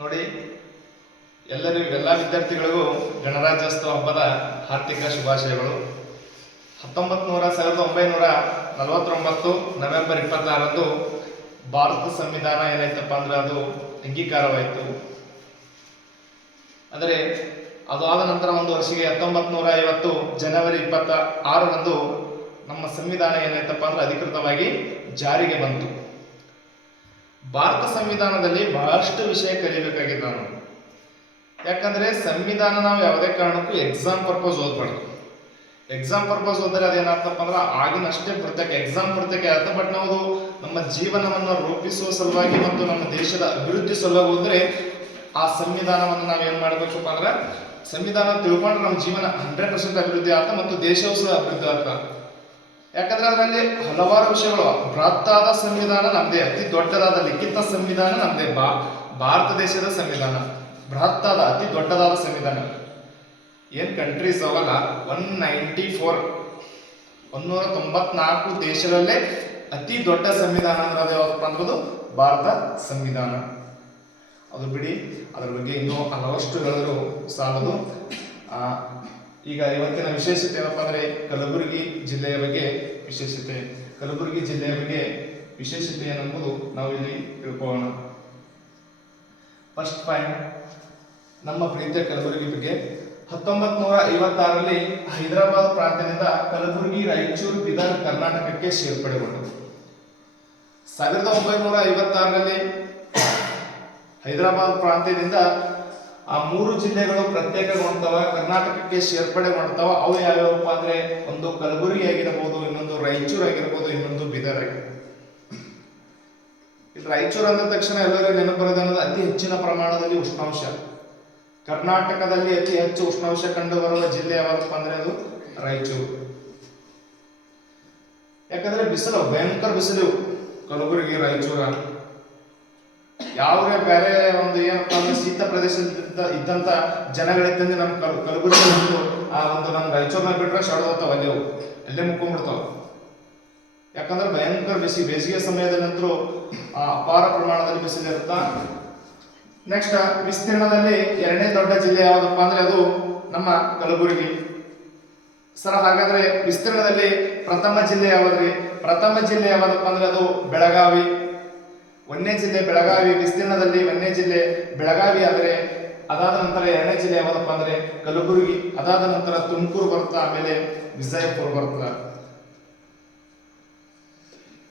ನೋಡಿ, ಎಲ್ಲ ವಿದ್ಯಾರ್ಥಿಗಳಿಗೂ ಗಣರಾಜ್ಯೋತ್ಸವ ಹಬ್ಬದ ಹಾರ್ದಿಕ ಶುಭಾಶಯಗಳು. 1949 ನವೆಂಬರ್ 26 ಭಾರತ ಸಂವಿಧಾನ ಏನೈತಪ್ಪ ಅಂದ್ರೆ ಅದು ಅಂಗೀಕಾರವಾಯಿತು. ಆದರೆ ಅದು ಆದ ನಂತರ ಒಂದು ವರ್ಷಕ್ಕೆ 1950 ಜನವರಿ 26 ನಮ್ಮ ಸಂವಿಧಾನ ಏನೈತಪ್ಪ ಅಂದ್ರೆ ಅಧಿಕೃತವಾಗಿ ಜಾರಿಗೆ ಬಂತು. ಭಾರತ ಸಂವಿಧಾನದಲ್ಲಿ ಬಹಳಷ್ಟು ವಿಷಯ ಕಲಿಬೇಕಾಗಿದೆ ನಾನು. ಯಾಕಂದ್ರೆ ಸಂವಿಧಾನ ನಾವು ಯಾವುದೇ ಕಾರಣಕ್ಕೂ ಎಕ್ಸಾಮ್ ಪರ್ಪಸ್ ಓದ್ಬಾರ್ದು. ಎಕ್ಸಾಮ್ ಪರ್ಪಸ್ ಓದಿದ್ರೆ ಅದೇನಾಗ್ತಪ್ಪ ಅಂದ್ರೆ ಆಗಿನಷ್ಟೇ ಪ್ರತ್ಯೇಕ ಎಕ್ಸಾಮ್ ಪ್ರತ್ಯೇಕ ಆಗುತ್ತೆ. ಬಟ್ ನಾವು ನಮ್ಮ ಜೀವನವನ್ನು ರೂಪಿಸುವ ಸಲುವಾಗಿ ಮತ್ತು ನಮ್ಮ ದೇಶದ ಅಭಿವೃದ್ಧಿ ಸಲುವಾಗಿ ಹೋದ್ರೆ ಆ ಸಂವಿಧಾನವನ್ನು ನಾವೇನ್ ಮಾಡ್ಬೇಕಪ್ಪ ಅಂದ್ರೆ ಸಂವಿಧಾನ ತಿಳ್ಕೊಂಡ್ರೆ ನಮ್ಮ ಜೀವನ 100% ಅಭಿವೃದ್ಧಿ ಆಗ್ತದೆ ಮತ್ತು ದೇಶವೂ ಸಹ ಅಭಿವೃದ್ಧಿ ಆಗ್ತದೆ. ಯಾಕಂದ್ರೆ ಅದರಲ್ಲಿ ಹಲವಾರು ವಿಷಯಗಳು. ಬೃಹತ್ತಾದ ಸಂವಿಧಾನ ನಮ್ದೇ, ಅತಿ ದೊಡ್ಡದಾದ ಲಿಖಿತ ಸಂವಿಧಾನ ನಮ್ದೇ. ಭಾರತ ದೇಶದ ಸಂವಿಧಾನ ಬೃಹತ್ತಾದ ಅತಿ ದೊಡ್ಡದಾದ ಸಂವಿಧಾನ. ಏನ್ ಕಂಟ್ರೀಸ್ ಅವಲ್ಲ 194 ದೇಶದಲ್ಲೇ ಅತಿ ದೊಡ್ಡ ಸಂವಿಧಾನ ಅಂದ್ರೆ ಅದು ಯಾವ್ದಪ್ಪ ಅಂದ್ರದು ಭಾರತ ಸಂವಿಧಾನ. ಅದು ಬಿಡಿ, ಅದ್ರ ಬಗ್ಗೆ ಇನ್ನೂ ಹಲವಷ್ಟು ಹೇಳಿದ್ರು ಸಾಲದು. ಈಗ ಇವತ್ತಿನ ವಿಶೇಷತೆ ಏನಪ್ಪಾ ಅಂದ್ರೆ ಕಲಬುರಗಿ ಜಿಲ್ಲೆಯ ಬಗ್ಗೆ ವಿಶೇಷತೆ. ಕಲಬುರಗಿ ಜಿಲ್ಲೆಯ ಬಗ್ಗೆ ವಿಶೇಷತೆ ಏನೆಂಬುದು ನಾವು ಇಲ್ಲಿ ತಿಳ್ಕೊಳ್ಳೋಣ. ಫಸ್ಟ್ ಪಾಯಿಂಟ್, ನಮ್ಮ ಪ್ರೀತಿಯ ಕಲಬುರಗಿ ಬಗ್ಗೆ. 1956 ಹೈದರಾಬಾದ್ ಪ್ರಾಂತ್ಯದಿಂದ ಕಲಬುರಗಿ, ರಾಯಚೂರು, ಬೀದರ್ ಕರ್ನಾಟಕಕ್ಕೆ ಸೇರ್ಪಡೆಗೊಂಡರು. 1956 ಹೈದರಾಬಾದ್ ಪ್ರಾಂತ್ಯದಿಂದ ಆ 3 ಜಿಲ್ಲೆಗಳು ಪ್ರತ್ಯೇಕಗೊಂಡವ, ಕರ್ನಾಟಕಕ್ಕೆ ಸೇರ್ಪಡೆಗೊಂಡವ. ಅವು ಯಾವ್ಯಾವಪ್ಪ ಅಂದ್ರೆ ಒಂದು ಕಲಬುರಗಿ ಆಗಿರಬಹುದು, ಇನ್ನೊಂದು ರಾಯಚೂರು ಆಗಿರಬಹುದು, ಇನ್ನೊಂದು ಬೀದರ್ ಆಗಿರ್ಬೋದು. ಇಲ್ಲಿ ರಾಯಚೂರು ಅಂದ ತಕ್ಷಣ ಎಲ್ಲರಿಗೂ ನೆನಪು ಬರೋದು ಅನ್ನೋದು ಅತಿ ಹೆಚ್ಚಿನ ಪ್ರಮಾಣದಲ್ಲಿ ಉಷ್ಣಾಂಶ. ಕರ್ನಾಟಕದಲ್ಲಿ ಅತಿ ಹೆಚ್ಚು ಉಷ್ಣಾಂಶ ಕಂಡು ಬರುವ ಜಿಲ್ಲೆ ಯಾವಪ್ಪ ಅಂದ್ರೆ ಅದು ರಾಯಚೂರು. ಯಾಕಂದ್ರೆ ಬಿಸಿಲು, ಭಯಂಕರ ಬಿಸಿಲು ಕಲಬುರಗಿ, ರಾಯಚೂರ. ಯಾವುದೇ ಬೇರೆ ಒಂದು ಏನಪ್ಪಾ ಅಂದ್ರೆ ಶೀತ ಪ್ರದೇಶದಿಂದ ಇದ್ದಂತ ಜನಗಳಿದ್ದಂಗೆ ನಮ್ಮ ಕಲಬುರಗಿ ಆ ಒಂದು ನಮ್ಮ ರಾಯಚೂರ್ನ ಬಿಟ್ರೆ ಶಾಡೋತಾವ, ಅಲ್ಲೇ ಮುಕ್ಕೊಂಡ್ಬಿಡ್ತಾವ. ಯಾಕಂದ್ರೆ ಭಯಂಕರ ಬಿಸಿ, ಬೇಸಿಗೆ ಸಮಯದಲ್ಲಂತರೂ ಅಪಾರ ಪ್ರಮಾಣದಲ್ಲಿ ಬಿಸಿಲು ಇರುತ್ತಾ. ನೆಕ್ಸ್ಟ್, ವಿಸ್ತೀರ್ಣದಲ್ಲಿ 2ನೇ ದೊಡ್ಡ ಜಿಲ್ಲೆ ಯಾವ್ದಪ್ಪ ಅಂದ್ರೆ ಅದು ನಮ್ಮ ಕಲಬುರಗಿ. ಸರ್, ಹಾಗಾದ್ರೆ ವಿಸ್ತೀರ್ಣದಲ್ಲಿ ಪ್ರಥಮ ಜಿಲ್ಲೆ ಯಾವ್ದ್ರಿ? ಪ್ರಥಮ ಜಿಲ್ಲೆ ಯಾವ್ದಪ್ಪ ಅಂದ್ರೆ ಅದು ಬೆಳಗಾವಿ. 1ನೇ ಜಿಲ್ಲೆ ಬೆಳಗಾವಿ. ವಿಸ್ತೀರ್ಣದಲ್ಲಿ 1ನೇ ಜಿಲ್ಲೆ ಬೆಳಗಾವಿ ಆದರೆ ಅದಾದ ನಂತರ 2ನೇ ಜಿಲ್ಲೆ ಯಾವ್ದಪ್ಪ ಅಂದ್ರೆ ಕಲಬುರಗಿ. ಅದಾದ ನಂತರ ತುಮಕೂರು ಬರುತ್ತಾ, ಆಮೇಲೆ ವಿಜಯಪುರ ಬರುತ್ತಾ.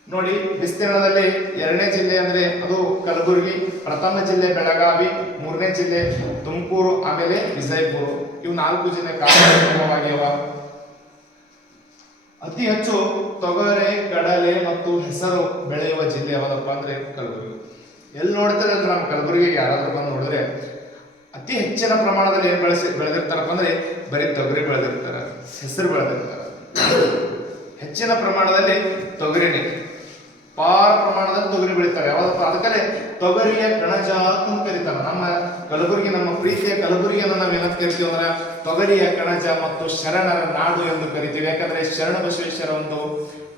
ನೋಡಿ, ವಿಸ್ತೀರ್ಣದಲ್ಲಿ 2ನೇ ಜಿಲ್ಲೆ ಅಂದ್ರೆ ಅದು ಕಲಬುರಗಿ, ಪ್ರಥಮ ಜಿಲ್ಲೆ ಬೆಳಗಾವಿ, 3ನೇ ಜಿಲ್ಲೆ ತುಮಕೂರು, ಆಮೇಲೆ ವಿಜಯಪುರ. ಇವು 4 ಜಿಲ್ಲೆ ಕಾರ್ಯಕ್ರಮವಾಗಿವ. ಅತಿ ಹೆಚ್ಚು ತೊಗರೆ, ಕಡಲೆ ಮತ್ತು ಹೆಸರು ಬೆಳೆಯುವ ಜಿಲ್ಲೆ ಯಾವ್ದಪ್ಪ ಅಂದ್ರೆ ಕಲಬುರಗಿ. ಎಲ್ಲಿ ನೋಡ್ತಾರೆ ಅಂದ್ರೆ ನಮ್ಮ ಕಲಬುರಗಿಗೆ ಯಾರಾದ್ರೂ ಬಂದು ನೋಡಿದ್ರೆ ಅತಿ ಹೆಚ್ಚಿನ ಪ್ರಮಾಣದಲ್ಲಿ ಏನ್ ಬೆಳೆದಿರ್ತಾರಪ್ಪ ಅಂದ್ರೆ ಬರೀ ತೊಗರಿ ಬೆಳೆದಿರ್ತಾರ, ಹೆಸರು ಬೆಳೆದಿರ್ತಾರ. ಹೆಚ್ಚಿನ ಪ್ರಮಾಣದಲ್ಲಿ ತೊಗರಿನೇ, ಅಪಾರ ಪ್ರಮಾಣದಲ್ಲಿ ತೊಗರಿ ಬೆಳೀತಾರೆ. ಯಾವ್ದಪ್ಪ ಅದಕ್ಕಲ್ಲೇ ತೊಗರಿಯ ಕಣಜ ಅಂತ ಕರೀತಾರೆ. ನಮ್ಮ ಕಲಬುರಗಿ, ನಮ್ಮ ಪ್ರೀತಿಯ ಕಲಬುರಗಿಯನ್ನು ನಾವು ಏನಂತ ಕರಿತೀವಿ ಅಂದ್ರೆ ತೊಗರಿಯ ಕಣಜ ಮತ್ತು ಶರಣರ ನಾಡು ಎಂದು ಕರಿತೀವಿ. ಯಾಕಂದ್ರೆ ಶರಣ ಬಸವೇಶ್ವರ ಒಂದು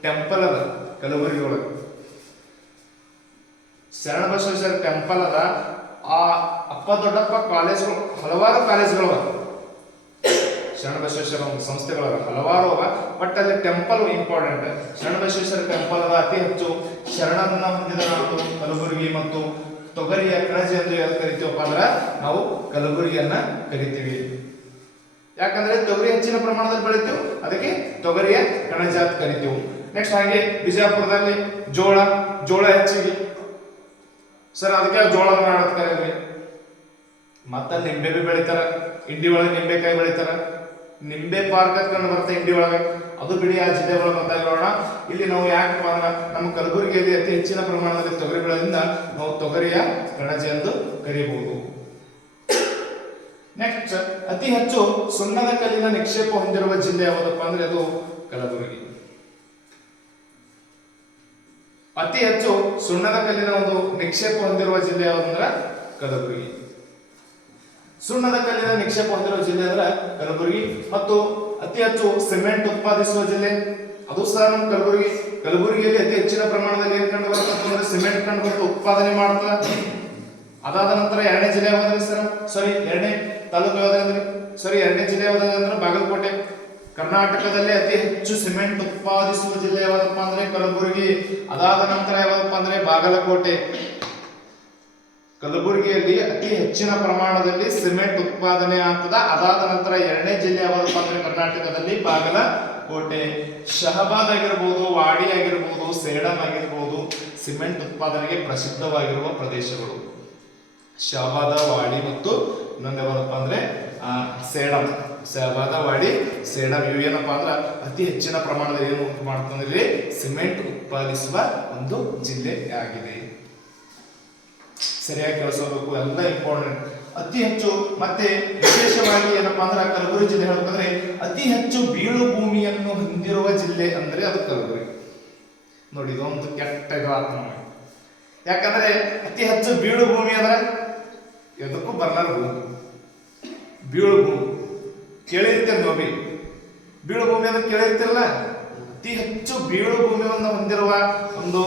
ಟೆಂಪಲ್ ಅದ ಕಲಬುರಗಿ ಒಳಗೆ. ಶರಣ ಬಸವೇಶ್ವರ ಟೆಂಪಲ್ ಅದ. ಆ ಅಪ್ಪ ದೊಡ್ಡಪ್ಪ ಕಾಲೇಜ್ಗಳು, ಹಲವಾರು ಕಾಲೇಜ್ಗಳು ಶರಣ ಬಸವೇಶ್ವರ ಒಂದು ಸಂಸ್ಥೆಗಳ ಹಲವಾರು ಅವ. ಬಟ್ ಅಲ್ಲಿ ಟೆಂಪಲ್ ಇಂಪಾರ್ಟೆಂಟ್. ಶರಣ ಬಸವೇಶ್ವರ ಟೆಂಪಲ್ ಅದ. ಅತಿ ಹೆಚ್ಚು ಶರಣರನ್ನ ಹೊಂದಿದ ನಾಡು ಕಲಬುರಗಿ ಮತ್ತು ತೊಗರಿಯ ಕಣಜ ಎಂದು ಯಾವ್ದು ಕರಿತೀವಪ್ಪ ಅಂದ್ರೆ ನಾವು ಕಲಬುರಗಿಯನ್ನ ಕರಿತೀವಿ. ಯಾಕಂದ್ರೆ ತೊಗರಿ ಹೆಚ್ಚಿನ ಪ್ರಮಾಣದಲ್ಲಿ ಬೆಳಿತೀವಿ, ಅದಕ್ಕೆ ತೊಗರಿಯ ಕಣಜ ಅಂತ ಕರಿತೀವಿ. ನೆಕ್ಸ್ಟ್, ಹಾಗೆ ಬಿಜಾಪುರದಲ್ಲಿ ಜೋಳ ಹೆಚ್ಚಿಗೆ. ಸರ್, ಅದಕ್ಕೆ ಜೋಳ ನಾಡು ಕರೀತೀವಿ. ಮತ್ತ ನಿಂಬೆ ಬಿ ಬೆಳಿತಾರ, ಇಂಡಿ ಒಳಗೆ ನಿಂಬೆಕಾಯಿ ಬೆಳಿತಾರ. ನಿಂಬೆ ಪಾರ್ಕ್ ಅಂತ ಕಂಡು ಬರುತ್ತೆ ಇಂಡಿ ಒಳಗೆ. ಅದು ಬಿಡಿ, ಆ ಜಿಲ್ಲೆ ಒಳಗೆ ಬಂದಾಗ ನೋಡೋಣ. ಇಲ್ಲಿ ನಾವು ಯಾಕಪ್ಪ ಅಂದ್ರೆ ನಮ್ಮ ಕಲಬುರಗಿಯಲ್ಲಿ ಅತಿ ಹೆಚ್ಚಿನ ಪ್ರಮಾಣದಲ್ಲಿ ತೊಗರಿ ಬೆಳೆದಿಂದ ನಾವು ತೊಗರಿಯ ಕಣಜ ಎಂದು ಕರೀಬಹುದು. ನೆಕ್ಸ್ಟ್, ಅತಿ ಹೆಚ್ಚು ಸುಣ್ಣದ ಕಲ್ಲಿನ ನಿಕ್ಷೇಪ ಹೊಂದಿರುವ ಜಿಲ್ಲೆ ಯಾವುದಪ್ಪ ಅಂದ್ರೆ ಅದು ಕಲಬುರಗಿ. ಅತಿ ಹೆಚ್ಚು ಸುಣ್ಣದ ಕಲ್ಲಿನ ಒಂದು ನಿಕ್ಷೇಪ ಹೊಂದಿರುವ ಜಿಲ್ಲೆ ಯಾವ್ದಂದ್ರ ಕಲಬುರಗಿ. ಸುಣ್ಣದ ಕಲ್ಲಿನ ನಿಕ್ಷೇಪ ಹೊಂದಿರುವ ಜಿಲ್ಲೆ ಅಂದ್ರೆ ಕಲಬುರಗಿ. ಮತ್ತು ಅತಿ ಹೆಚ್ಚು ಸಿಮೆಂಟ್ ಉತ್ಪಾದಿಸುವ ಜಿಲ್ಲೆ ಅದು ಸಹ ನಮ್ಮ ಕಲಬುರಗಿ. ಕಲಬುರಗಿಯಲ್ಲಿ ಅತಿ ಹೆಚ್ಚಿನ ಪ್ರಮಾಣದಲ್ಲಿ ಏನ್ ಕಂಡು ಬರುತ್ತೆ ಅಂತಂದ್ರೆ ಸಿಮೆಂಟ್ ಕಂಡು ಬರುತ್ತೆ, ಉತ್ಪಾದನೆ ಮಾಡ್ತಾರೆ. ಅದಾದ ನಂತರ ಎರಡನೇ ಜಿಲ್ಲೆ ಯಾವ್ದ್ರಿ ಸರ್? ಸಾರಿ, ಎರಡನೇ ತಾಲೂಕು ಯಾವ್ದಂದ್ರಿ? ಸಾರಿ, ಎರಡನೇ ಜಿಲ್ಲೆ ಯಾವ್ದಂದ್ರೆ ಬಾಗಲಕೋಟೆ. ಕರ್ನಾಟಕದಲ್ಲಿ ಅತಿ ಹೆಚ್ಚು ಸಿಮೆಂಟ್ ಉತ್ಪಾದಿಸುವ ಜಿಲ್ಲೆ ಯಾವ್ದಪ್ಪ ಅಂದ್ರೆ ಕಲಬುರಗಿ. ಅದಾದ ನಂತರ ಯಾವ್ದಪ್ಪ ಅಂದ್ರೆ ಬಾಗಲಕೋಟೆ. ಕಲಬುರಗಿಯಲ್ಲಿ ಅತಿ ಹೆಚ್ಚಿನ ಪ್ರಮಾಣದಲ್ಲಿ ಸಿಮೆಂಟ್ ಉತ್ಪಾದನೆ ಆಗ್ತದ. ಅದಾದ ನಂತರ ಎರಡನೇ ಜಿಲ್ಲೆ ಯಾವ್ದಪ್ಪ ಅಂದ್ರೆ ಕರ್ನಾಟಕದಲ್ಲಿ ಬಾಗಲಕೋಟೆ. ಶಹಬಾದ್ ಆಗಿರ್ಬೋದು, ವಾಡಿ ಆಗಿರ್ಬೋದು, ಸೇಡಂ ಆಗಿರ್ಬೋದು ಸಿಮೆಂಟ್ ಉತ್ಪಾದನೆಗೆ ಪ್ರಸಿದ್ಧವಾಗಿರುವ ಪ್ರದೇಶಗಳು. ಶಹಬಾದ, ವಾಡಿ ಮತ್ತು ಇನ್ನೊಂದು ಯಾವ್ದಪ್ಪ ಅಂದ್ರೆ ಸೇಡಂ. ಶಹಬಾದ, ವಾಡಿ, ಸೇಡಂ ಇವು ಏನಪ್ಪಾ ಅಂದ್ರೆ ಅತಿ ಹೆಚ್ಚಿನ ಪ್ರಮಾಣದಲ್ಲಿ ಏನು ಉಂಟು ಮಾಡ್ತಂದ್ರೆ ಸಿಮೆಂಟ್ ಉತ್ಪಾದಿಸುವ ಒಂದು ಜಿಲ್ಲೆ ಆಗಿದೆ. ಸರಿಯಾಗಿ ಕೇಳಿಸಬೇಕು, ಎಲ್ಲ ಇಂಪಾರ್ಟೆಂಟ್. ಅತಿ ಹೆಚ್ಚು ಮತ್ತೆ ವಿಶೇಷವಾಗಿ ಏನಪ್ಪಾ ಅಂದ್ರೆ ಕಲಬುರಗಿ ಜಿಲ್ಲೆ ಹೇಳ್ಬೇಕಂದ್ರೆ ಅತಿ ಹೆಚ್ಚು ಬೀಳು ಭೂಮಿಯನ್ನು ಹೊಂದಿರುವ ಜಿಲ್ಲೆ ಅಂದ್ರೆ ಅದು ಕಲಬುರಗಿ. ನೋಡಿ, ಇದೊಂದು ಕೆಟ್ಟ ನಮಗೆ. ಯಾಕಂದ್ರೆ ಅತಿ ಹೆಚ್ಚು ಬೀಳು ಭೂಮಿ ಅಂದ್ರೆ ಎದಕ್ಕೂ ಬರ್ಲಾರ ಭೂಮಿ, ಬೀಳು ಭೂಮಿ ಕೇಳಿರ್ತೀರಿ ನೋಡಿ. ಬೀಳು ಭೂಮಿ ಅಂದ್ರೆ ಕೇಳಿರ್ತಿರಲ್ಲ. ಅತಿ ಹೆಚ್ಚು ಬೀಳು ಭೂಮಿಯನ್ನು ಹೊಂದಿರುವ ಒಂದು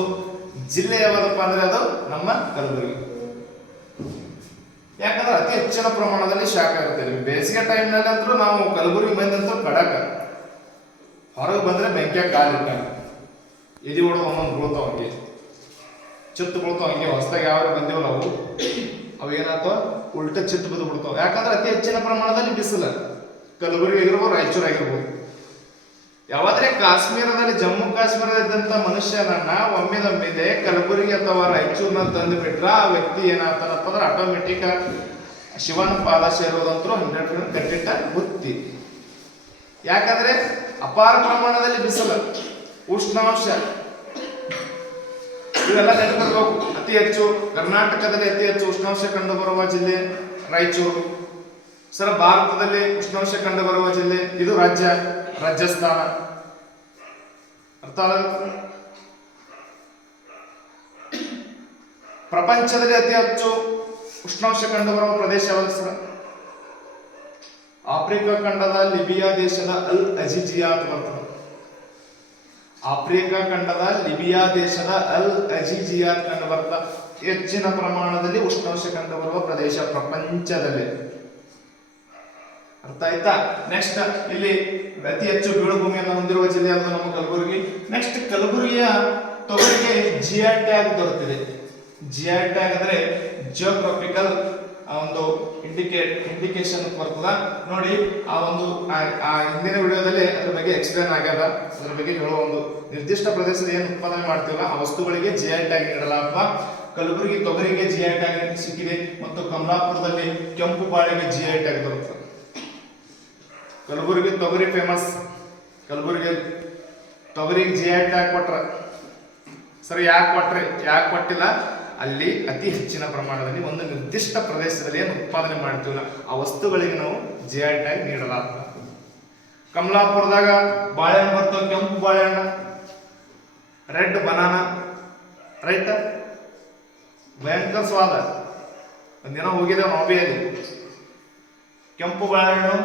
ಜಿಲ್ಲೆ ಯಾವ್ದಪ್ಪ ಅಂದ್ರೆ ಅದು ನಮ್ಮ ಕಲಬುರಗಿ. ಯಾಕಂದ್ರೆ ಅತಿ ಹೆಚ್ಚಿನ ಪ್ರಮಾಣದಲ್ಲಿ ಶಾಖ ಇರ್ತೇವೆ. ಬೇಸಿಗೆ ಟೈಮ್ನಲ್ಲಿ ಅಂತೂ ನಾವು ಕಲಬುರಗಿ ಮಂದಿ ಅಂತೂ ಕಡಕ, ಹೊರಗೆ ಬಂದ್ರೆ ಬೆಂಕಿಯಾಗ ಕಾಲಿಟ್ಟ ಎದಿ ಹೊಡೆದು ಒಂದೊಂದು ಬೀಳ್ತಾವ, ಹಂಗೆ ಚಿತ್ತು ಬೀಳ್ತಾವ. ಹಂಗೆ ಹೊಸದಾಗಿ ಯಾವ ಬಂದಿವಲ್ಲ ಅವು ಏನಾಗ್ತಾವ ಉಲ್ಟ ಚಿತ್ತು ಬಿದ್ದು ಬಿಡ್ತಾವ. ಯಾಕಂದ್ರೆ ಅತಿ ಹೆಚ್ಚಿನ ಪ್ರಮಾಣದಲ್ಲಿ ಬಿಸಿಲು. ಕಲಬುರಗಿ ಆಗಿರ್ಬೋದು, ರಾಯಚೂರು ಆಗಿರ್ಬೋದು. ಯಾವಾದ್ರೆ ಕಾಶ್ಮೀರದಲ್ಲಿ, ಜಮ್ಮು ಕಾಶ್ಮೀರದಂತ ಮನುಷ್ಯನನ್ನ ಒಮ್ಮೆದೊಮ್ಮೆದೆ ಕಲಬುರಗಿ ಅಥವಾ ರಾಯಚೂರ್ನ ತಂದು ಬಿಟ್ರ ಆ ವ್ಯಕ್ತಿ ಏನಾಗ್ತಾನಪ್ಪ ಅಂದ್ರೆ ಆಟೋಮೆಟಿಕ್ ಶಿವನ ಪಾದ ಸೇರೋದಂತರೂ 100% ಕಟ್ಟಿಟ್ಟ ಬುತ್ತಿ. ಯಾಕಂದ್ರೆ ಅಪಾರ ಪ್ರಮಾಣದಲ್ಲಿ ಬಿಸಿಲು, ಉಷ್ಣಾಂಶ ಇವೆಲ್ಲ ನೆನಪಿರ್ಬೇಕು. ಅತಿ ಹೆಚ್ಚು ಕರ್ನಾಟಕದಲ್ಲಿ ಅತಿ ಹೆಚ್ಚು ಉಷ್ಣಾಂಶ ಕಂಡು ಬರುವ ಜಿಲ್ಲೆ ರಾಯಚೂರು. ಸರ, ಭಾರತದಲ್ಲಿ ಉಷ್ಣಾಂಶ ಕಂಡು ಬರುವ ಜಿಲ್ಲೆ ಇದು ರಾಜಸ್ಥಾನ. ಅರ್ಥ ಆಗುತ್ತೆ? ಪ್ರಪಂಚದಲ್ಲಿ ಅತಿ ಹೆಚ್ಚು ಉಷ್ಣಾಂಶ ಕಂಡು ಬರುವ ಪ್ರದೇಶ ಯಾವುದು ಸರ್? ಆಫ್ರಿಕಾ ಖಂಡದ ಲಿಬಿಯಾ ದೇಶದ ಅಲ್ ಅಜಿಜಿಯಾ ಅಂತ ಬರ್ತದೆ. ಆಫ್ರಿಕಾ ಖಂಡದ ಲಿಬಿಯಾ ದೇಶದ ಅಲ್ ಅಜಿಜಿಯಾ ಕಂಡು ಬರ್ತಾ ಹೆಚ್ಚಿನ ಪ್ರಮಾಣದಲ್ಲಿ ಉಷ್ಣಾಂಶ ಕಂಡು ಬರುವ ಪ್ರದೇಶ ಪ್ರಪಂಚದಲ್ಲಿ. ಅರ್ಥ ಆಯ್ತಾ? ನೆಕ್ಸ್ಟ್ ಇಲ್ಲಿ ಅತಿ ಹೆಚ್ಚು ಬೀಳು ಭೂಮಿಯನ್ನು ಹೊಂದಿರುವ ಜಿಲ್ಲೆ ಯಾವುದು? ನಮ್ಮ ಕಲಬುರಗಿ. ನೆಕ್ಸ್ಟ್ ಕಲಬುರಗಿಯ ತೊಗರಿಗೆ ಜಿಐ ಟ್ಯಾಗ್ ದೊರೆತಿದೆ. ಜಿಐ ಟ್ಯಾಗ್ ಅಂದ್ರೆ ಜಿಯೋಗ್ರಫಿಕಲ್ ಒಂದು ಇಂಡಿಕೇಶನ್ ಬರ್ತದ ನೋಡಿ. ಆ ಒಂದು ಹಿಂದಿನ ವಿಡಿಯೋದಲ್ಲಿ ಅದ್ರ ಬಗ್ಗೆ ಎಕ್ಸ್ಪ್ಲೇನ್ ಆಗ್ಯದ. ಅದ್ರ ಬಗ್ಗೆ ಹೇಳುವ ಒಂದು ನಿರ್ದಿಷ್ಟ ಪ್ರದೇಶದ ಏನು ಉತ್ಪಾದನೆ ಮಾಡ್ತೀವಲ್ಲ ಆ ವಸ್ತುಗಳಿಗೆ ಜಿಐ ಟ್ಯಾಗ್ ನೀಡಲಾಗ್ತದ. ಕಲಬುರಗಿ ತೊಗರಿಗೆ ಜಿಐ ಟ್ಯಾಗ್ ಸಿಕ್ಕಿದೆ ಮತ್ತು ಕಮಲಾಪುರದಲ್ಲಿ ಕೆಂಪು ಬಾಳೆಗೆ ಜಿಐ ಟ್ಯಾಗ್ ದೊರೆತದೆ. ಕಲಬುರಗಿ ತೊಗರಿ ಫೇಮಸ್. ಕಲಬುರಗಿ ತೊಗರಿಗೆ ಜಿಐ ಟ್ಯಾಗ್ ಕೊಟ್ರ. ಸರಿ, ಯಾಕೆ ಕೊಟ್ಟಿಲ್ಲ? ಅಲ್ಲಿ ಅತಿ ಹೆಚ್ಚಿನ ಪ್ರಮಾಣದಲ್ಲಿ ಒಂದು ನಿರ್ದಿಷ್ಟ ಪ್ರದೇಶದಲ್ಲಿ ಏನು ಉತ್ಪಾದನೆ ಮಾಡ್ತೀವಲ್ಲ ಆ ವಸ್ತುಗಳಿಗೆ ನಾವು ಜಿಐ ಟ್ಯಾಗ್ ನೀಡಲಾಗ್ತದೆ. ಕಮಲಾಪುರದಾಗ ಬಾಳೆಹಣ್ಣು ಬರ್ತವೆ, ಕೆಂಪು ಬಾಳೆಹಣ್ಣು, ರೆಡ್ ಬನಾನಾ, ರೈಟ್? ಭಯಂಕರ ಸ್ವಾದ. ಒಂದಿನ ಹೋಗಿದ್ದೇವೆ ನಾವಿಯಲ್ಲಿ. ಕೆಂಪು ಬಾಳೆಹಣ್ಣು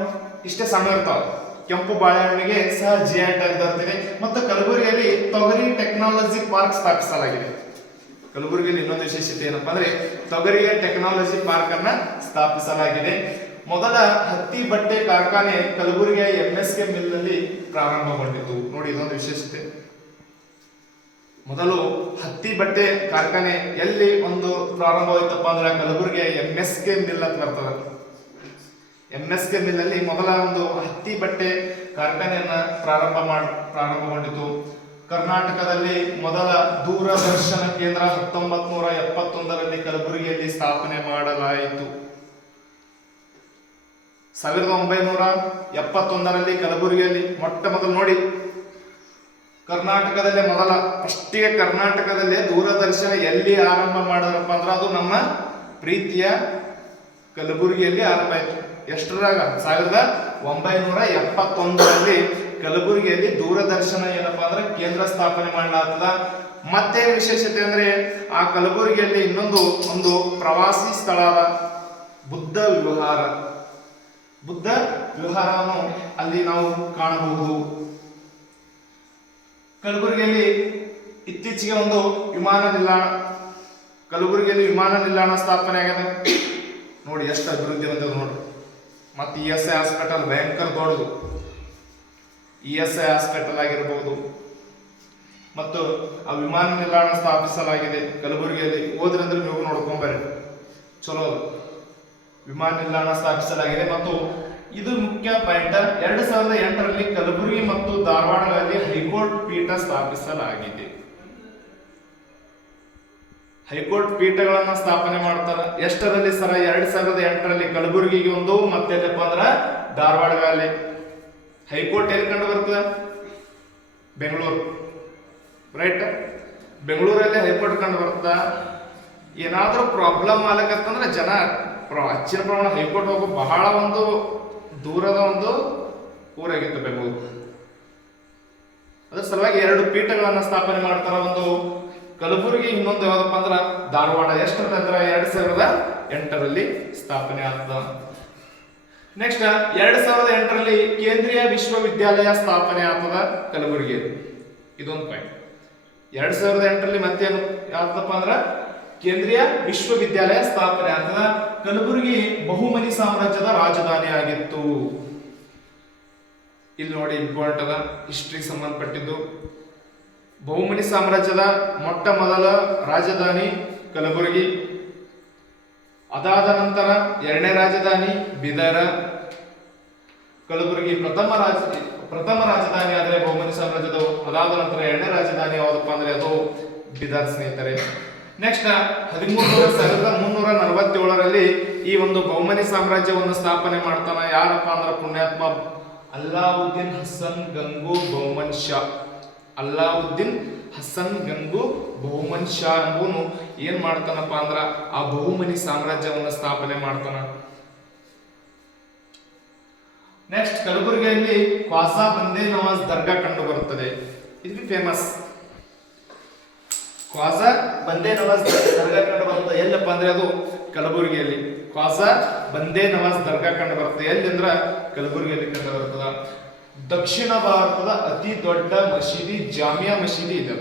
ಇಷ್ಟೇ ಸಣ್ಣ ಇರ್ತಾವ. ಕೆಂಪು ಬಾಳೆಹಣ್ಣಿಗೆ ಸಹ ಜಿಐ ಟ್ಯಾಗ್ ದೊರೆತಿದೆ. ಮತ್ತು ಕಲಬುರಗಿಯಲ್ಲಿ ತೊಗರಿ ಟೆಕ್ನಾಲಜಿ ಪಾರ್ಕ್ ಸ್ಥಾಪಿಸಲಾಗಿದೆ. ಕಲಬುರಗಿಯಲ್ಲಿ ಇನ್ನೊಂದು ವಿಶೇಷತೆ ಏನಪ್ಪಾ ಅಂದ್ರೆ ತೊಗರಿಯ ಟೆಕ್ನಾಲಜಿ ಪಾರ್ಕ್ ಅನ್ನ ಸ್ಥಾಪಿಸಲಾಗಿದೆ. ಮೊದಲ ಹತ್ತಿ ಬಟ್ಟೆ ಕಾರ್ಖಾನೆ ಕಲಬುರಗಿಯ ಎಂಎಸ್ಕೆ ಮಿಲ್ ನಲ್ಲಿ ಪ್ರಾರಂಭಗೊಂಡಿತು. ನೋಡಿ, ಇದೊಂದು ವಿಶೇಷತೆ. ಮೊದಲು ಹತ್ತಿ ಬಟ್ಟೆ ಕಾರ್ಖಾನೆ ಎಲ್ಲಿ ಒಂದು ಪ್ರಾರಂಭವಾಯ್ತಪ್ಪ ಅಂದ್ರೆ ಕಲಬುರಗಿಯ ಎಂಎಸ್ಕೆ ಮಿಲ್ ಅಂತ ಬರ್ತದೆ. ಎಂಎಸ್ಕೆ ಮಿಲ್ ಅಲ್ಲಿ ಮೊದಲ ಒಂದು ಹತ್ತಿ ಬಟ್ಟೆ ಕಾರ್ಖಾನೆಯನ್ನ ಪ್ರಾರಂಭಗೊಂಡಿತು. ಕರ್ನಾಟಕದಲ್ಲಿ ಮೊದಲ ದೂರದರ್ಶನ ಕೇಂದ್ರ 1971ರಲ್ಲಿ ಕಲಬುರಗಿಯಲ್ಲಿ ಸ್ಥಾಪನೆ ಮಾಡಲಾಯಿತು. 1971ರಲ್ಲಿ ಕಲಬುರಗಿಯಲ್ಲಿ ಮೊಟ್ಟ ಮೊದಲು ನೋಡಿ, ಕರ್ನಾಟಕದಲ್ಲೇ ಮೊದಲ ಫಸ್ಟಿಗೆ ಕರ್ನಾಟಕದಲ್ಲೇ ದೂರದರ್ಶನ ಎಲ್ಲಿ ಆರಂಭ ಮಾಡಿದ್ರಪ್ಪ ಅಂದ್ರೆ ಅದು ನಮ್ಮ ಪ್ರೀತಿಯ ಕಲಬುರಗಿಯಲ್ಲಿ ಆರಂಭ ಆಯಿತು. ಎಷ್ಟರಾಗ? 1971ರಲ್ಲಿ ಕಲಬುರಗಿಯಲ್ಲಿ ದೂರದರ್ಶನ ಏನಪ್ಪಾ ಅಂದ್ರೆ ಕೇಂದ್ರ ಸ್ಥಾಪನೆ ಮಾಡಲಾಗ್ತದ. ಮತ್ತೆ ವಿಶೇಷತೆ ಅಂದ್ರೆ ಆ ಕಲಬುರಗಿಯಲ್ಲಿ ಇನ್ನೊಂದು ಒಂದು ಪ್ರವಾಸಿ ಸ್ಥಳ ಬುದ್ಧ ವಿಹಾರವನ್ನು ಅಲ್ಲಿ ನಾವು ಕಾಣಬಹುದು. ಕಲಬುರಗಿಯಲ್ಲಿ ಇತ್ತೀಚೆಗೆ ಒಂದು ವಿಮಾನ ನಿಲ್ದಾಣ ಕಲಬುರಗಿಯಲ್ಲಿ ವಿಮಾನ ನಿಲ್ದಾಣ ಸ್ಥಾಪನೆ ಆಗ್ಯದ. ನೋಡಿ ಎಷ್ಟು ಅಭಿವೃದ್ಧಿ ಬಂದದ ನೋಡ್ರಿ. ಮತ್ತು ESI ಹಾಸ್ಪಿಟಲ್ ಭಯಂಕರ ದೊಡ್ಡದು. ESI ಹಾಸ್ಪಿಟಲ್ ಆಗಿರ್ಬೋದು. ಮತ್ತು ಆ ವಿಮಾನ ನಿಲ್ದಾಣ ಸ್ಥಾಪಿಸಲಾಗಿದೆ ಕಲಬುರಗಿಯಲ್ಲಿ. ಹೋದ್ರಂದ್ರೆ ನೀವು ನೋಡ್ಕೊಂಬರ್ರಿ, ಚಲೋ ವಿಮಾನ ನಿಲ್ದಾಣ ಸ್ಥಾಪಿಸಲಾಗಿದೆ. ಮತ್ತು ಇದು ಮುಖ್ಯ ಪಾಯಿಂಟ್, 2008ರಲ್ಲಿ ಕಲಬುರಗಿ ಮತ್ತು ಧಾರವಾಡಗಳಲ್ಲಿ ಹೈಕೋರ್ಟ್ ಪೀಠ ಸ್ಥಾಪಿಸಲಾಗಿದೆ. ಹೈಕೋರ್ಟ್ ಪೀಠಗಳನ್ನ ಸ್ಥಾಪನೆ ಮಾಡ್ತಾರ. ಎಷ್ಟರಲ್ಲಿ ಸರ? 2008ರಲ್ಲಿ ಕಲಬುರಗಿಗೆ ಒಂದು, ಮತ್ತೆ ಎಲ್ಲಪ್ಪ ಅಂದ್ರ ಧಾರವಾಡದಲ್ಲಿ. ಹೈಕೋರ್ಟ್ ಎಲ್ಲಿ ಕಂಡು ಬರ್ತದ? ಬೆಂಗಳೂರು, ರೈಟ್. ಬೆಂಗಳೂರಲ್ಲಿ ಹೈಕೋರ್ಟ್ ಕಂಡು ಬರ್ತದ. ಏನಾದ್ರೂ ಪ್ರಾಬ್ಲಮ್ ಆಗ್ಲಕತ್ತಂದ್ರೆ ಜನ ಹೆಚ್ಚಿನ ಪ್ರಮಾಣ ಹೈಕೋರ್ಟ್ ಹೋಗೋ ಬಹಳ ಒಂದು ದೂರದ ಒಂದು ಊರಾಗಿತ್ತು ಬೆಂಗಳೂರು. ಅದ್ರ ಸಲುವಾಗಿ 2 ಪೀಠಗಳನ್ನ ಸ್ಥಾಪನೆ ಮಾಡ್ತಾರ. ಒಂದು ಕಲಬುರಗಿ, ಇನ್ನೊಂದು ಯಾವ್ದಪ್ಪ ಅಂದ್ರ ಧಾರವಾಡ. ಎಷ್ಟರಂದ್ರ 2008ರಲ್ಲಿ ಸ್ಥಾಪನೆ ಆಗ್ತದ. ನೆಕ್ಸ್ಟ್ 2008ರಲ್ಲಿ ಕೇಂದ್ರೀಯ ವಿಶ್ವವಿದ್ಯಾಲಯ ಸ್ಥಾಪನೆ ಆಗ್ತದ ಕಲಬುರಗಿಯಲ್ಲಿ. ಇದೊಂದು ಪಾಯಿಂಟ್. 2008ರಲ್ಲಿ ಮತ್ತೇನು ಯಾವ್ದಪ್ಪ ಅಂದ್ರ ಕೇಂದ್ರೀಯ ವಿಶ್ವವಿದ್ಯಾಲಯ ಸ್ಥಾಪನೆ ಆಗ್ತದ. ಕಲಬುರಗಿ ಬಹುಮನಿ ಸಾಮ್ರಾಜ್ಯದ ರಾಜಧಾನಿ ಆಗಿತ್ತು. ಇಲ್ಲಿ ನೋಡಿ ಇಂಪಾರ್ಟೆಂಟ್ ಅದ, ಹಿಸ್ಟ್ರಿ ಸಂಬಂಧಪಟ್ಟಿದ್ದು. ಬಹುಮನಿ ಸಾಮ್ರಾಜ್ಯದ ಮೊಟ್ಟ ಮೊದಲ ರಾಜಧಾನಿ ಕಲಬುರಗಿ. ಅದಾದ ನಂತರ 2ನೇ ರಾಜಧಾನಿ ಬೀದರ. ಕಲಬುರಗಿ ಪ್ರಥಮ ರಾಜಧಾನಿ ಆದ್ರೆ ಬಹುಮನಿ ಸಾಮ್ರಾಜ್ಯದ. ಅದಾದ ನಂತರ 2ನೇ ರಾಜಧಾನಿ ಯಾವ್ದಪ್ಪ ಅಂದ್ರೆ ಅದು ಬೀದರ್ ಸ್ನೇಹಿತರೆ. ನೆಕ್ಸ್ಟ್ 1347ರಲ್ಲಿ ಈ ಒಂದು ಬಹುಮನಿ ಸಾಮ್ರಾಜ್ಯವನ್ನು ಸ್ಥಾಪನೆ ಮಾಡ್ತಾನ. ಯಾರಪ್ಪ ಅಂದ್ರೆ ಪುಣ್ಯಾತ್ಮ ಅಲ್ಲಾವುದ್ದೀನ್ ಹಸನ್ ಗಂಗು ಬಹುಮನ್ ಶಾ. ಅಲ್ಲಾವುದ್ದೀನ್ ಹಸನ್ ಗಂಗು ಬಹುಮನ್ ಶಾ ಎಂಬುವನು ಏನ್ ಮಾಡ್ತಾನಪ್ಪ ಅಂದ್ರ ಆ ಬಹುಮನಿ ಸಾಮ್ರಾಜ್ಯವನ್ನು ಸ್ಥಾಪನೆ ಮಾಡ್ತಾನ. ನೆಕ್ಸ್ಟ್ ಕಲಬುರಗಿಯಲ್ಲಿ ಖ್ವಾಜಾ ಬಂದೇ ನವಾಜ್ ದರ್ಗಾ ಕಂಡು ಬರುತ್ತದೆ. ಇದು ಫೇಮಸ್. ಖ್ವಾಜಾ ಬಂದೇ ನವಾಜ್ ದರ್ಗಾ ಕಂಡು ಬರ್ತದೆ. ಎಲ್ಲಪ್ಪ ಅಂದ್ರೆ ಅದು ಕಲಬುರಗಿಯಲ್ಲಿ. ಖ್ವಾಜಾ ಬಂದೇ ನವಾಜ್ ದರ್ಗಾ ಕಂಡು ಬರ್ತದೆ. ಎಲ್ಲಿ ಅಂದ್ರ ಕಲಬುರಗಿಯಲ್ಲಿ ಕಂಡು ಬರ್ತದ. ದಕ್ಷಿಣ ಭಾರತದ ಅತಿ ದೊಡ್ಡ ಮಸೀದಿ ಜಾಮಿಯಾ ಮಸೀದಿ ಇದೆ.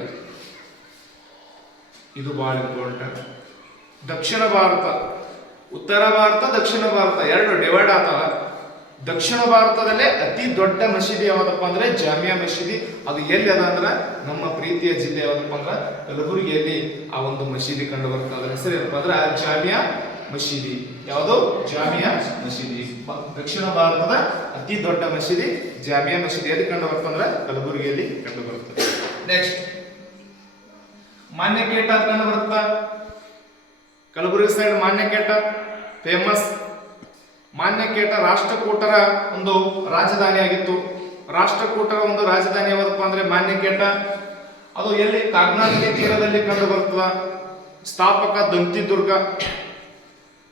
ಇದು ಬಹಳ ಇಂಪಾರ್ಟೆಂಟ್. ದಕ್ಷಿಣ ಭಾರತ, ಉತ್ತರ ಭಾರತ, ದಕ್ಷಿಣ ಭಾರತ 2 ಡಿವೈಡ್ ಆಗ್ತಾವ. ದಕ್ಷಿಣ ಭಾರತದಲ್ಲೇ ಅತಿ ದೊಡ್ಡ ಮಸೀದಿ ಯಾವ್ದಪ್ಪ ಅಂದ್ರೆ ಜಾಮಿಯಾ ಮಸೀದಿ. ಅದು ಎಲ್ಲಿ ಅದ ಅಂದ್ರ ನಮ್ಮ ಪ್ರೀತಿಯ ಜಿಲ್ಲೆ ಯಾವ್ದಪ್ಪ ಅಂದ್ರ ಕಲಬುರಗಿಯಲ್ಲಿ ಆ ಒಂದು ಮಸೀದಿ ಕಂಡು ಬರ್ತದೆ. ಅದರ ಹೆಸರು ಏನಪ್ಪ ಅಂದ್ರೆ ಜಾಮಿಯಾ ಮಸೀದಿ. ಯಾವುದು? ಜಾಮಿಯಾ ಮಸೀದಿ. ದಕ್ಷಿಣ ಭಾರತದ ಅತಿ ದೊಡ್ಡ ಮಸೀದಿ ಜಾಮಿಯಾ ಮಸೀದಿ ಎಲ್ಲಿ ಕಂಡು ಬರ್ತಂದ್ರೆ ಕಲಬುರಗಿಯಲ್ಲಿ ಕಂಡು ಬರ್ತದೆ. ನೆಕ್ಸ್ಟ್ ಮಾನ್ಯಕೇಟ ಕಂಡು ಬರುತ್ತಾ ಕಲಬುರಗಿ ಸೈಡ್. ಮಾನ್ಯಕೇಟ ಫೇಮಸ್. ಮಾನ್ಯಕೇಟ ರಾಷ್ಟ್ರಕೂಟರ ಒಂದು ರಾಜಧಾನಿ ಆಗಿತ್ತು. ರಾಷ್ಟ್ರಕೂಟರ ಒಂದು ರಾಜಧಾನಿ ಯಾವ್ದಪ್ಪ ಅಂದ್ರೆ ಮಾನ್ಯಕೇಟ. ಅದು ಎಲ್ಲಿ? ಕಾಗ್ನಾ ನದಿ ತೀರದಲ್ಲಿ ಕಂಡು ಬರ್ತದ. ಸ್ಥಾಪಕ ದಂತಿದುರ್ಗ.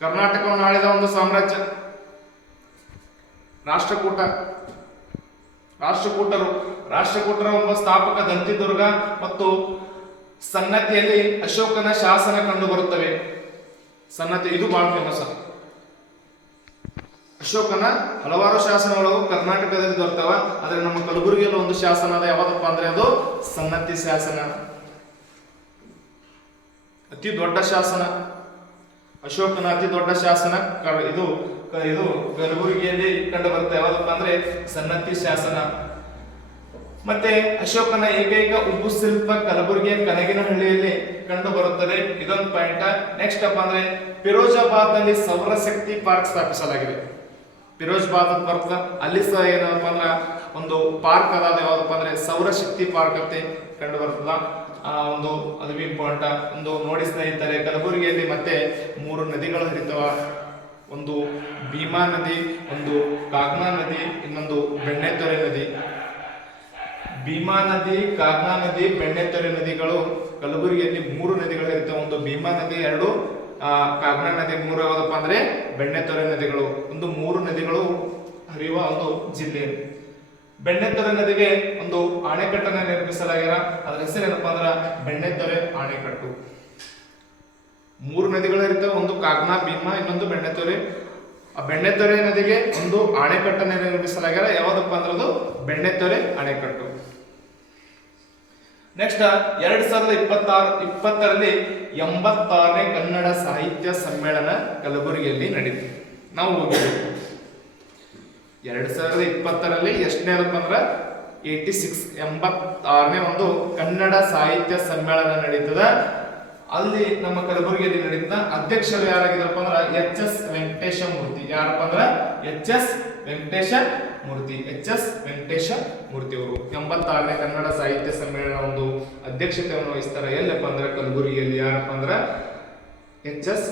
ಕರ್ನಾಟಕವನ್ನು ಆಳಿದ ಒಂದು ಸಾಮ್ರಾಜ್ಯ ರಾಷ್ಟ್ರಕೂಟರ ಒಬ್ಬ ಸ್ಥಾಪಕ ದಂತಿದುರ್ಗ. ಮತ್ತು ಸನ್ನತಿಯಲ್ಲಿ ಅಶೋಕನ ಶಾಸನ ಕಂಡು ಬರುತ್ತವೆ. ಸನ್ನತಿ ಇದು ಬಹಳ ಫೇಮಸ್. ಅಶೋಕನ ಹಲವಾರು ಶಾಸನಗಳು ಕರ್ನಾಟಕದಲ್ಲಿ ದೊರೆತವ. ಆದ್ರೆ ನಮ್ಮ ಕಲಬುರಗಿಯಲ್ಲಿ ಒಂದು ಶಾಸನ ಅದ. ಯಾವ್ದಪ್ಪ ಅಂದ್ರೆ ಅದು ಸನ್ನತಿ ಶಾಸನ. ಅತಿ ದೊಡ್ಡ ಶಾಸನ, ಅಶೋಕನ ಅತಿ ದೊಡ್ಡ ಶಾಸನ ಇದು ಕಲಬುರಗಿಯಲ್ಲಿ ಕಂಡು ಬರುತ್ತೆ. ಯಾವ್ದಪ್ಪ ಅಂದ್ರೆ ಸನ್ನತಿ ಶಾಸನ. ಮತ್ತೆ ಅಶೋಕನ ಏಕೈಕ ಉಬ್ಬು ಶಿಲ್ಪ ಕಲಬುರಗಿಯ ಕನಗಿನಹಳ್ಳಿಯಲ್ಲಿ ಕಂಡು ಬರುತ್ತದೆ. ಇದೊಂದು ಪಾಯಿಂಟ್. ನೆಕ್ಸ್ಟ್ ಅಪ್ಪ ಅಂದ್ರೆ ಫಿರೋಜಾಬಾದ್ ನಲ್ಲಿ ಸೌರಶಕ್ತಿ ಪಾರ್ಕ್ ಸ್ಥಾಪಿಸಲಾಗಿದೆ. ಫಿರೋಜಾಬಾದ್ ಅಂತ ಬರ್ತದ. ಅಲ್ಲಿ ಸಹ ಏನಪ್ಪ ಅಂದ್ರ ಒಂದು ಪಾರ್ಕ್ ಅದ. ಯಾವ್ದಪ್ಪ ಅಂದ್ರೆ ಸೌರಶಕ್ತಿ ಪಾರ್ಕ್ ಅಂತ ಕಂಡು ಬರ್ತದ. ಒಂದು ಅದು ಇಂಪಾರ್ಟೆಂಟ್. ಒಂದು ನೋಡಿ ಸ್ನೇಹಿತರೆ, ಕಲಬುರಗಿಯಲ್ಲಿ ಮತ್ತೆ 3 ನದಿಗಳು ಹರಿತವ. ಒಂದು ಭೀಮಾ ನದಿ, ಒಂದು ಕಾಗ್ನಾ ನದಿ, ಇನ್ನೊಂದು ಬೆಣ್ಣೆತೊರೆ ನದಿ. ಭೀಮಾ ನದಿ, ಕಾಗ್ನಾ ನದಿ, ಬೆಣ್ಣೆತೊರೆ ನದಿಗಳು ಕಲಬುರಗಿಯಲ್ಲಿ 3 ನದಿಗಳು ಹರಿತವ. ಒಂದು ಭೀಮಾ ನದಿ, 2 ಕಾಗ್ನಾ ನದಿ, 3 ಯಾವ್ದಪ್ಪ ಅಂದ್ರೆ ಬೆಣ್ಣೆತೊರೆ ನದಿಗಳು. ಒಂದು 3 ನದಿಗಳು ಹರಿಯುವ ಒಂದು ಜಿಲ್ಲೆ. ಬೆಣ್ಣೆತೊರೆ ನದಿಗೆ ಒಂದು ಅಣೆಕಟ್ಟನ್ನು ನಿರ್ಮಿಸಲಾಗ್ಯಾರ. ಅದ್ರ ಹೆಸರು ಏನಪ್ಪಾ ಅಂದ್ರ ಬೆಣ್ಣೆತೊರೆ ಅಣೆಕಟ್ಟು. 3 ನದಿಗಳು ಇರ್ತವೆ. ಒಂದು ಕಾಗ್ನಾ, ಭೀಮಾ, ಇನ್ನೊಂದು ಬೆಣ್ಣೆತೊರೆ. ಆ ಬೆಣ್ಣೆತೊರೆ ನದಿಗೆ ಒಂದು ಅಣೆಕಟ್ಟನ್ನು ನಿರ್ಮಿಸಲಾಗ್ಯಾರ. ಯಾವ್ದಪ್ಪ ಅಂದ್ರೆ ಅದು ಬೆಣ್ಣೆತೊರೆ ಅಣೆಕಟ್ಟು. ನೆಕ್ಸ್ಟ್ 2020ರಲ್ಲಿ 86ನೇ ಕನ್ನಡ ಸಾಹಿತ್ಯ ಸಮ್ಮೇಳನ ಕಲಬುರಗಿಯಲ್ಲಿ ನಡೀತು. ನಾವು ಹೋಗಿದ್ದೇವೆ 2020ರಲ್ಲಿ ಎಷ್ಟನೇದಪ್ಪ ಅಂದ್ರೆ 86ನೇ ಒಂದು ಕನ್ನಡ ಸಾಹಿತ್ಯ ಸಮ್ಮೇಳನ ನಡೀತದ. ಅಲ್ಲಿ ನಮ್ಮ ಕಲಬುರಗಿಯಲ್ಲಿ ನಡೀತದ. ಅಧ್ಯಕ್ಷರು ಯಾರಾಗಿದ್ದಾರಪ್ಪ ಅಂದ್ರೆ ಎಚ್.ಎಸ್. ವೆಂಕಟೇಶ ಮೂರ್ತಿ. ಯಾರಪ್ಪ ಅಂದ್ರೆ ಎಚ್.ಎಸ್. ವೆಂಕಟೇಶ ಮೂರ್ತಿ ಅವರು 86ನೇ ಕನ್ನಡ ಸಾಹಿತ್ಯ ಸಮ್ಮೇಳನ ಒಂದು ಅಧ್ಯಕ್ಷತೆಯನ್ನು ವಹಿಸ್ತಾರೆ. ಎಲ್ಲಪ್ಪ ಅಂದ್ರೆ ಕಲಬುರಗಿಯಲ್ಲಿ. ಯಾರಪ್ಪ ಅಂದ್ರೆ ಎಚ್.ಎಸ್.